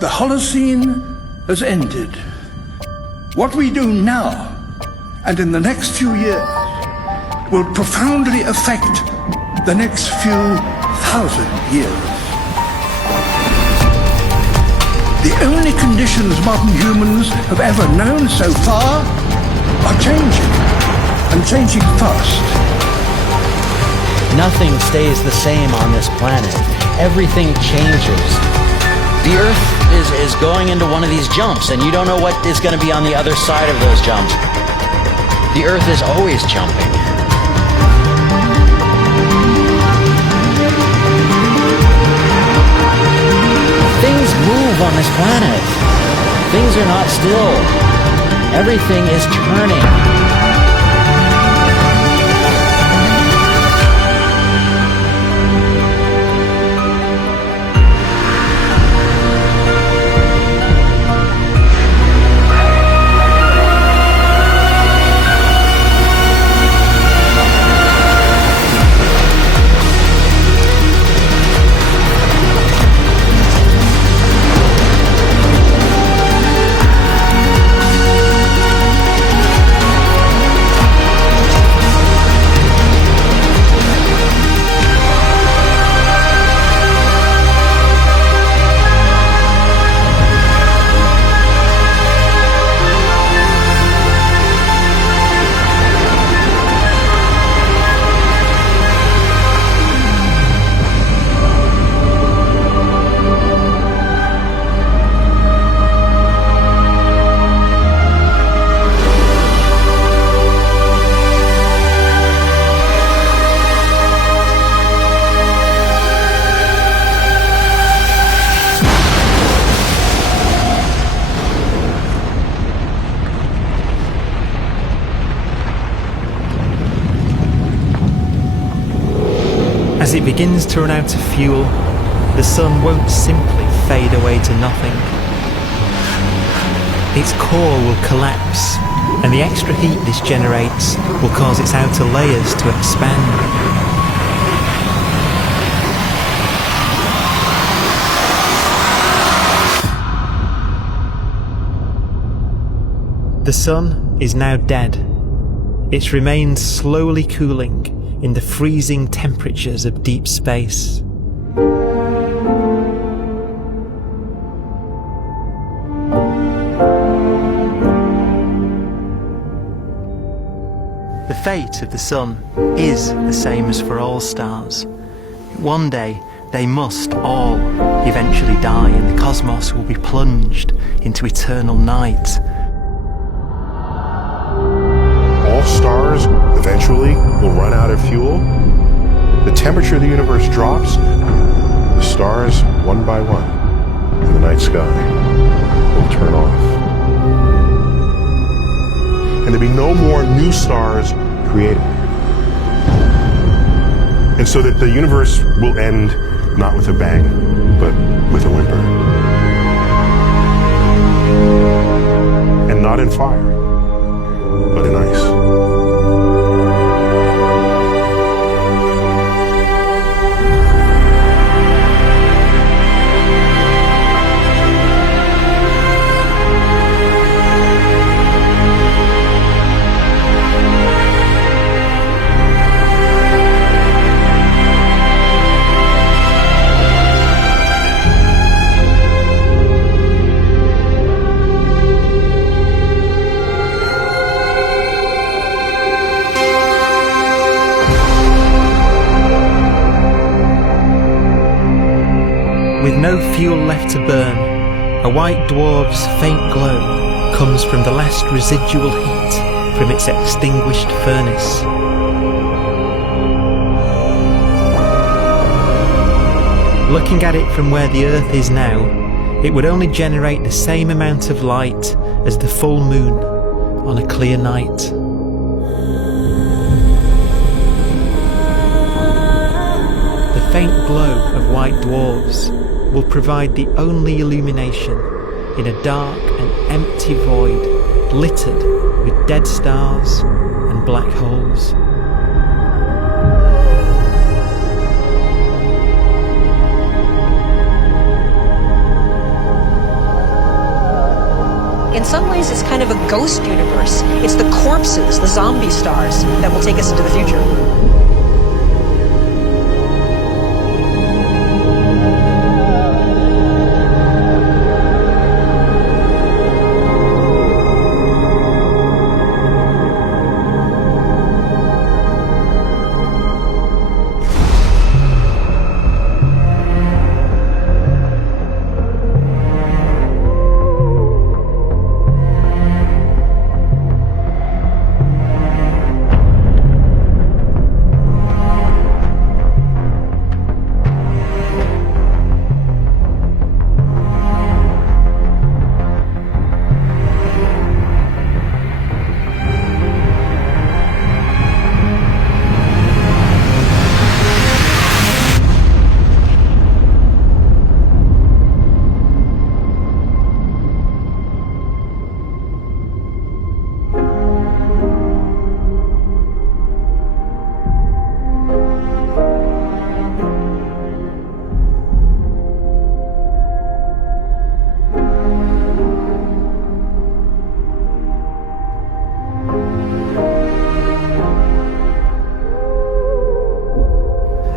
The Holocene has ended. What we do now and in the next few years will profoundly affect the next few thousand years. The only conditions modern humans have ever known so far are changing, and changing fast. Nothing stays the same on this planet. Everything changes. The Earth is going into one of these jumps, and you don't know what is going to be on the other side of those jumps. The Earth is always jumping. Things move on this planet. Things are not still. Everything is turning. As it begins to run out of fuel, the sun won't simply fade away to nothing. Its core will collapse, and the extra heat this generates will cause its outer layers to expand. The sun is now dead. Its remains slowly cooling in the freezing temperatures of deep space. The fate of the sun is the same as for all stars. One day they must all eventually die, and the cosmos will be plunged into eternal night. All stars eventually will run out of fuel. The temperature of the universe drops. The stars, one by one, in the night sky, will turn off. And there'll be no more new stars created. And so that the universe will end not with a bang, but with a whimper. And not in fire, but in ice. With no fuel left to burn, a white dwarf's faint glow comes from the last residual heat from its extinguished furnace. Looking at it from where the Earth is now, it would only generate the same amount of light as the full moon on a clear night. The faint glow of white dwarfs will provide the only illumination in a dark and empty void littered with dead stars and black holes. series is kind of a ghost universe. It's the corpses, the zombie stars, that will take us into the future.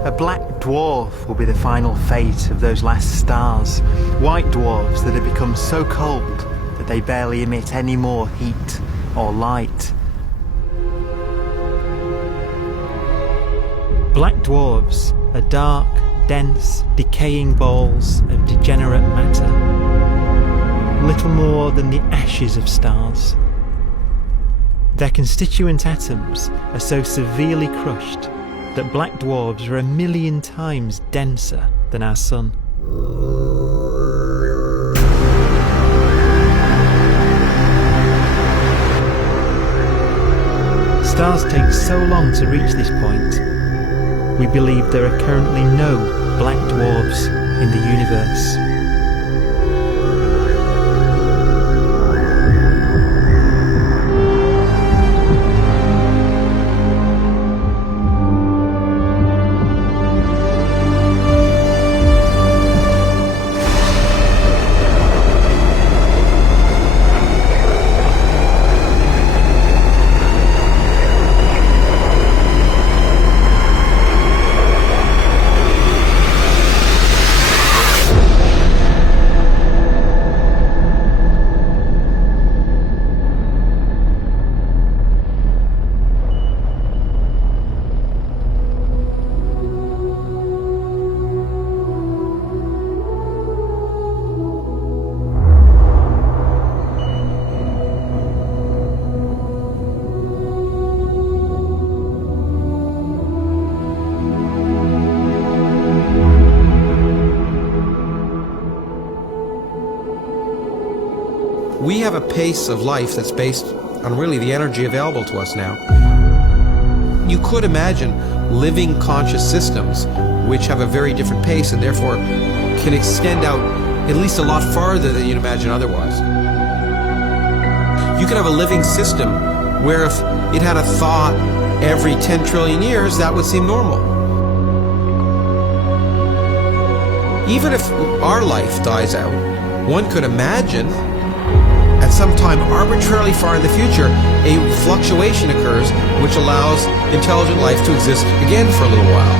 A black dwarf will be the final fate of those last stars. White dwarfs that have become so cold that they barely emit any more heat or light. Black dwarfs are dark, dense, decaying balls of degenerate matter, little more than the ashes of stars. Their constituent atoms are so severely crushed that black dwarfs are 1,000,000 times denser than our Sun. Stars take so long to reach this point, we believe there are currently no black dwarfs in the universe. We have a pace of life that's based on really the energy available to us now. You could imagine living conscious systems which have a very different pace and therefore can extend out at least a lot farther than you'd imagine otherwise. You could have a living system where if it had a thought every 10 trillion years, that would seem normal. Even if our life dies out, one could imagine at some time arbitrarily far in the future, a fluctuation occurs which allows intelligent life to exist again for a little while.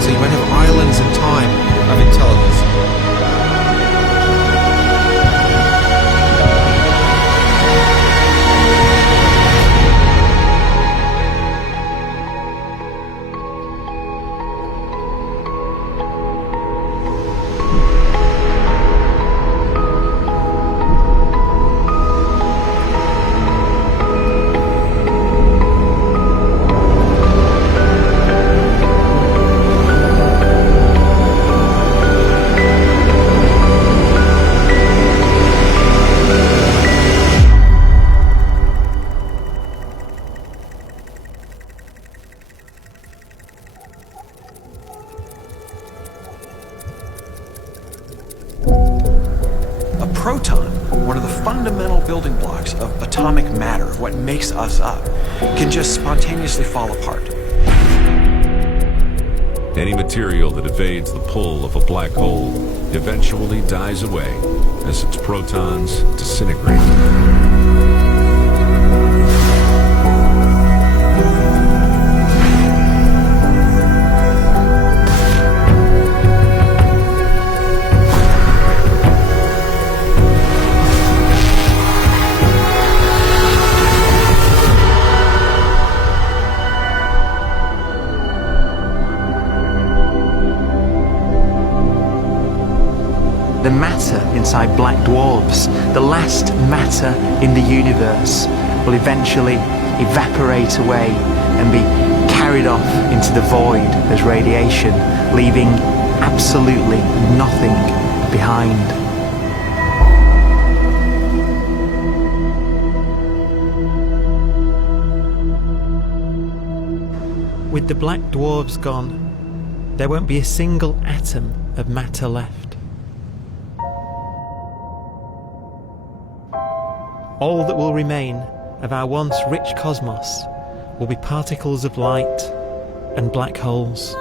So you might have islands in time of intelligence. Proton, one of the fundamental building blocks of atomic matter, what makes us up, can just spontaneously fall apart. Any material that evades the pull of a black hole eventually dies away as its protons disintegrate. The matter inside black dwarfs, the last matter in the universe, will eventually evaporate away and be carried off into the void as radiation, leaving absolutely nothing behind. With the black dwarfs gone, there won't be a single atom of matter left. All that will remain of our once rich cosmos will be particles of light and black holes.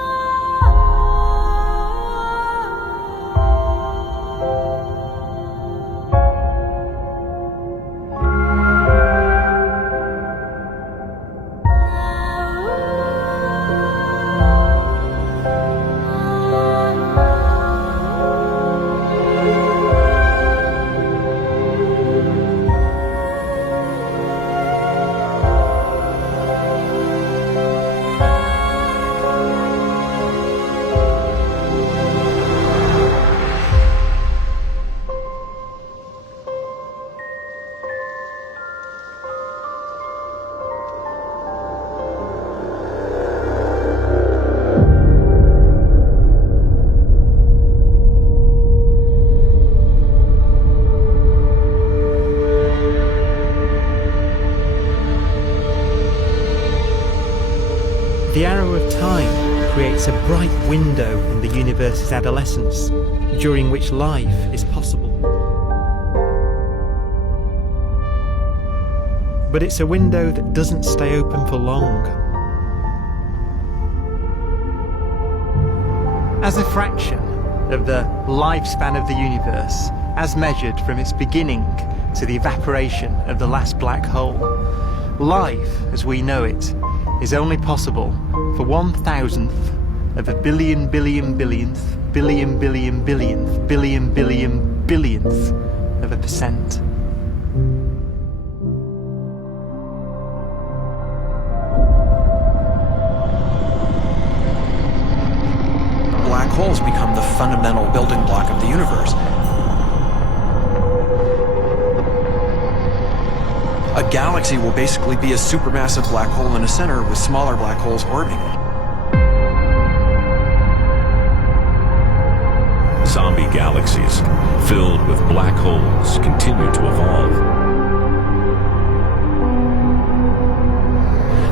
The arrow of time creates a bright window in the universe's adolescence, during which life is possible. But it's a window that doesn't stay open for long. As a fraction of the lifespan of the universe, as measured from its beginning to the evaporation of the last black hole, life, as we know it, is only possible for 1,000th of a billion billionth billion billion billionth billion billion billionth of a percent. Black holes become the fundamental building block of the universe. A galaxy will basically be a supermassive black hole in a center with smaller black holes orbiting it. Zombie galaxies filled with black holes continue to evolve.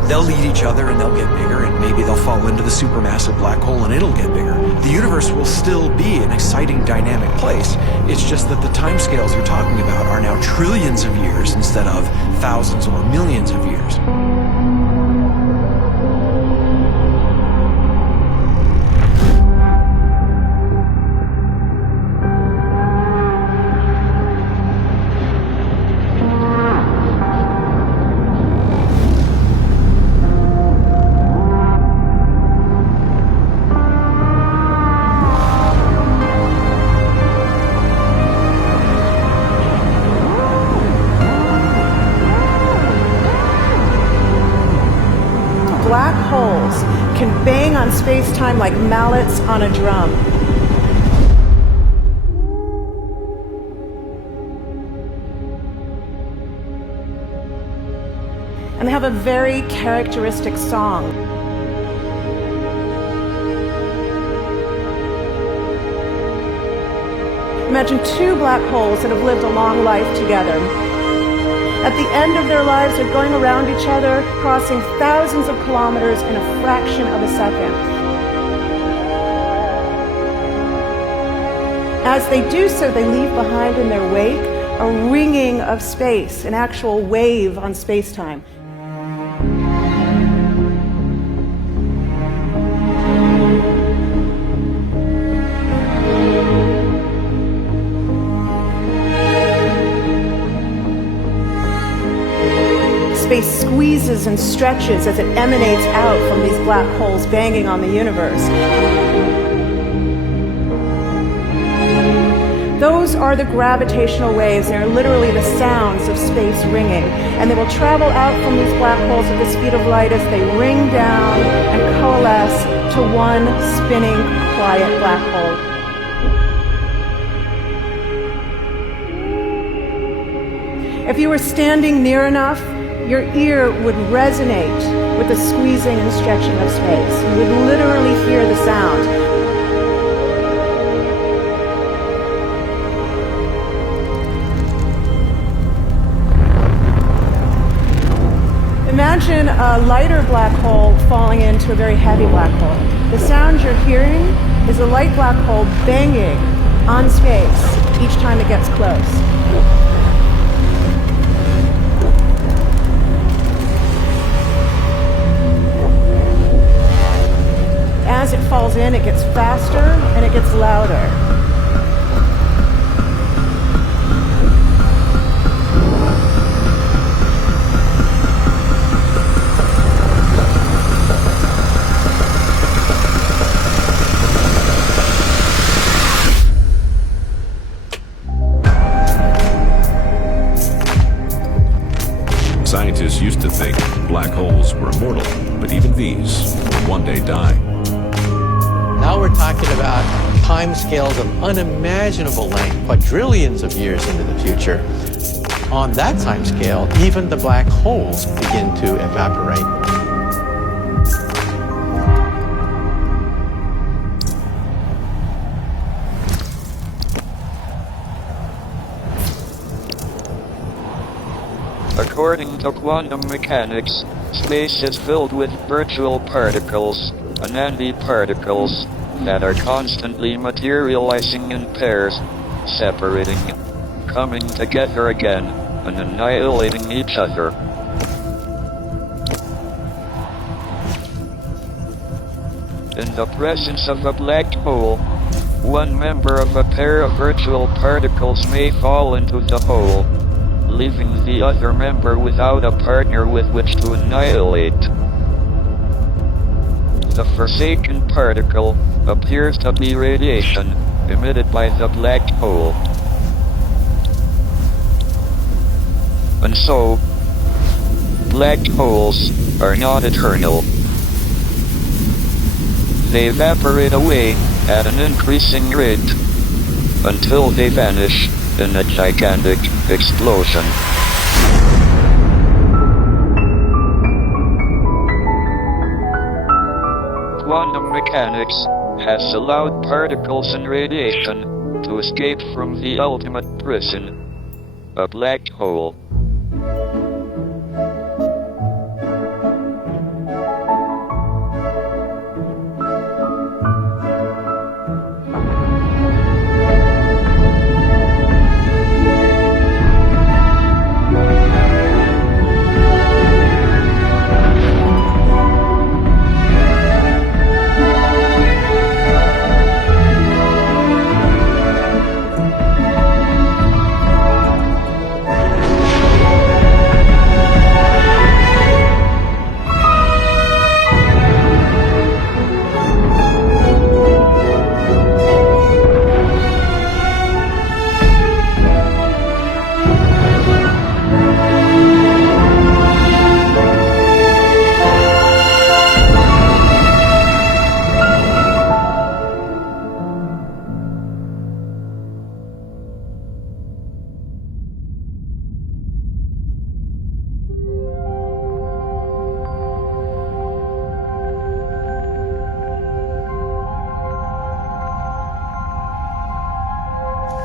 They'll eat each other and they'll get bigger, and maybe they'll fall into the supermassive black hole and it'll get bigger. The universe will still be an exciting, dynamic place. It's just that the timescales we're talking about are now trillions of years instead of thousands or millions of years. Black holes can bang on space-time like mallets on a drum. And they have a very characteristic song. Imagine two black holes that have lived a long life together. At the end of their lives, they're going around each other, crossing thousands of kilometers in a fraction of a second. As they do so, they leave behind in their wake a ringing of space, an actual wave on space-time. squeezes and stretches as it emanates out from these black holes banging on the universe. Those are the gravitational waves. They're literally the sounds of space ringing. And they will travel out from these black holes at the speed of light as they ring down and coalesce to one spinning, quiet black hole. If you were standing near enough, your ear would resonate with the squeezing and stretching of space. You would literally hear the sound. Imagine a lighter black hole falling into a very heavy black hole. The sound you're hearing is a light black hole banging on space each time it gets close. As it falls in, it gets faster and it gets louder. Scientists used to think black holes were immortal, but even these will one day die. Now we're talking about timescales of unimaginable length, quadrillions of years into the future. On that timescale, even the black holes begin to evaporate. According to quantum mechanics, space is filled with virtual particles, antiparticles, that are constantly materializing in pairs, separating, coming together again, and annihilating each other. In the presence of a black hole, one member of a pair of virtual particles may fall into the hole, leaving the other member without a partner with which to annihilate. The forsaken particle appears to be radiation emitted by the black hole. And so, black holes are not eternal. They evaporate away at an increasing rate until they vanish in a gigantic explosion. Quantum mechanics has allowed particles and radiation to escape from the ultimate prison, a black hole.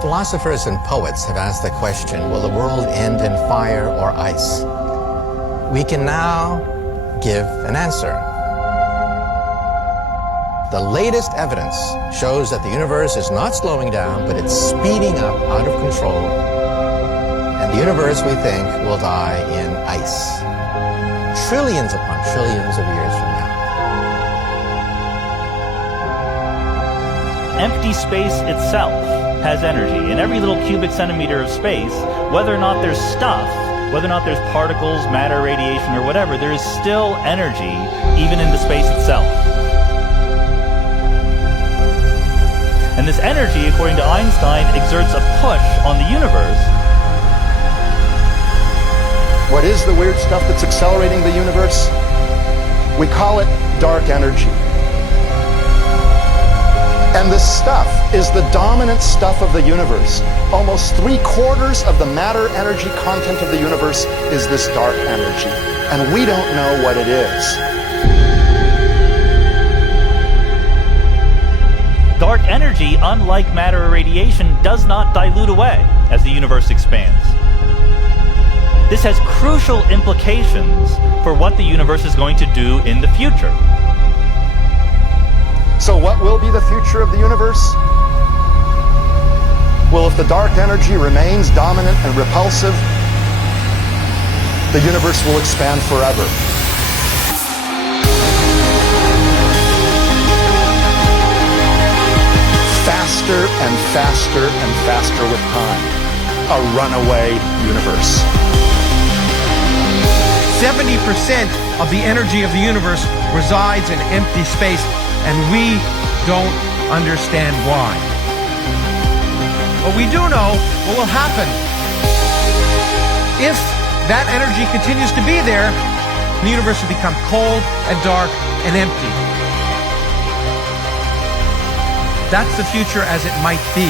Philosophers and poets have asked the question, will the world end in fire or ice? We can now give an answer. The latest evidence shows that the universe is not slowing down, but it's speeding up out of control. And the universe, we think, will die in ice. Trillions upon trillions of years from now. Empty space itself has energy. In every little cubic centimeter of space, whether or not there's stuff whether or not there's particles, matter, radiation, or whatever, there is still energy even into space itself. And this energy, according to Einstein, exerts a push on the universe. What is the weird stuff that's accelerating the universe? We call it dark energy. And this stuff is the dominant stuff of the universe. Almost 3/4 of the matter-energy content of the universe is this dark energy. And we don't know what it is. Dark energy, unlike matter or radiation, does not dilute away as the universe expands. This has crucial implications for what the universe is going to do in the future. So what will be the future of the universe? Well, if the dark energy remains dominant and repulsive, the universe will expand forever. Faster and faster and faster with time. A runaway universe. 70% of the energy of the universe resides in empty space, and we don't understand why. But we do know what will happen. If that energy continues to be there, the universe will become cold and dark and empty. That's the future as it might be.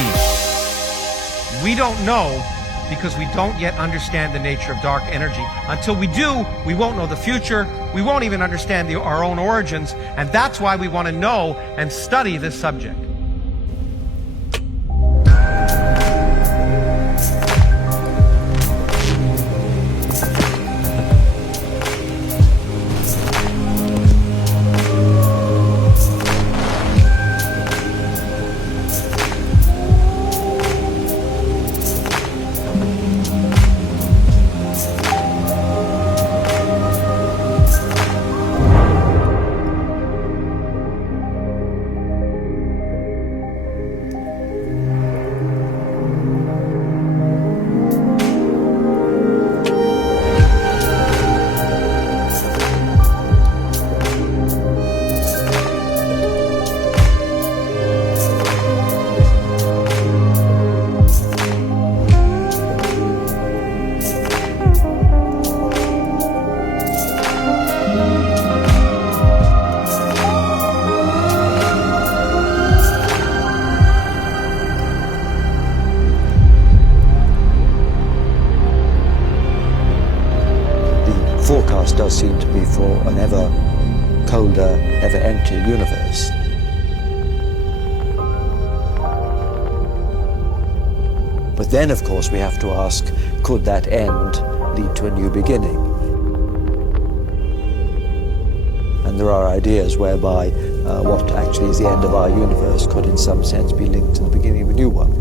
We don't know because we don't yet understand the nature of dark energy. Until we do, we won't know the future. We won't even understand our own origins. And that's why we want to know and study this subject. forecast does seem to be for an ever colder, ever emptier universe. But then, of course, we have to ask, could that end lead to a new beginning? And there are ideas whereby what actually is the end of our universe could in some sense be linked to the beginning of a new one.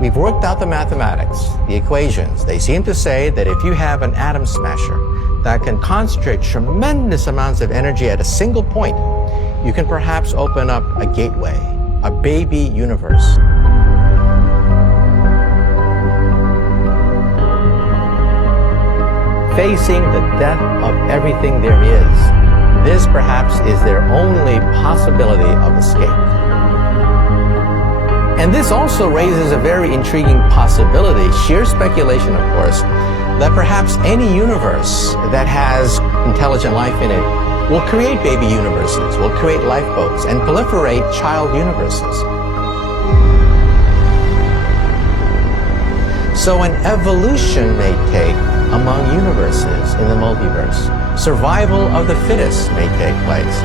We've worked out the mathematics, the equations. They seem to say that if you have an atom smasher that can concentrate tremendous amounts of energy at a single point, you can perhaps open up a gateway, a baby universe. Facing the death of everything there is, this perhaps is their only possibility of escape. And this also raises a very intriguing possibility, sheer speculation of course, that perhaps any universe that has intelligent life in it will create baby universes, will create lifeboats, and proliferate child universes. So an evolution may take among universes in the multiverse. Survival of the fittest may take place.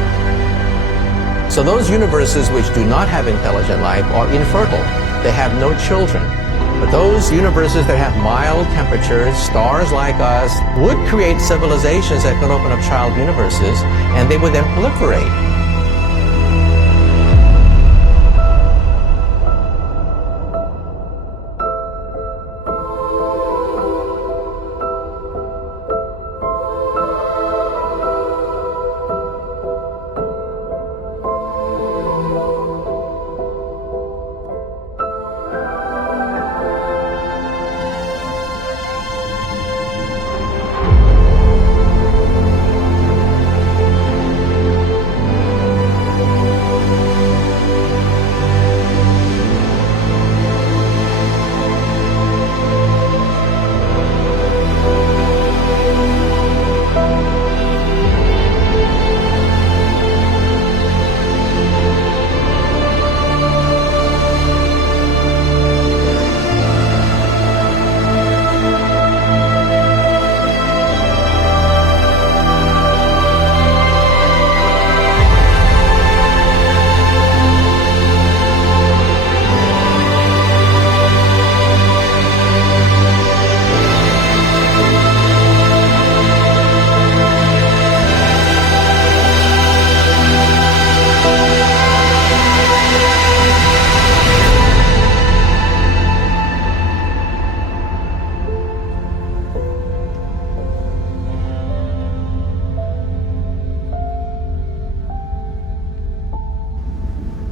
So those universes which do not have intelligent life are infertile. They have no children. But those universes that have mild temperatures, stars like us, would create civilizations that could open up child universes, and they would then proliferate.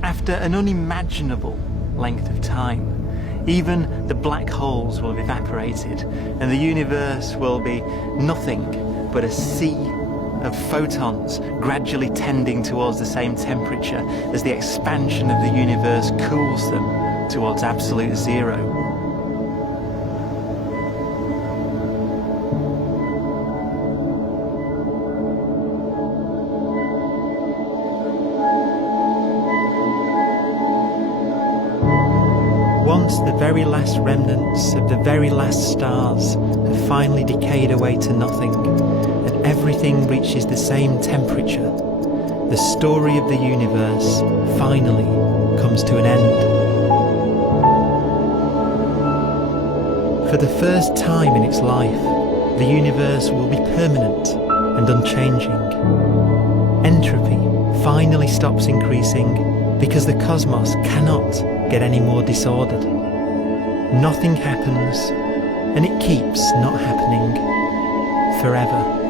After an unimaginable length of time, even the black holes will have evaporated and the universe will be nothing but a sea of photons gradually tending towards the same temperature as the expansion of the universe cools them towards absolute zero. Once the very last remnants of the very last stars have finally decayed away to nothing, and everything reaches the same temperature, the story of the universe finally comes to an end. For the first time in its life, the universe will be permanent and unchanging. Entropy finally stops increasing because the cosmos cannot get any more disordered. Nothing happens, and it keeps not happening forever.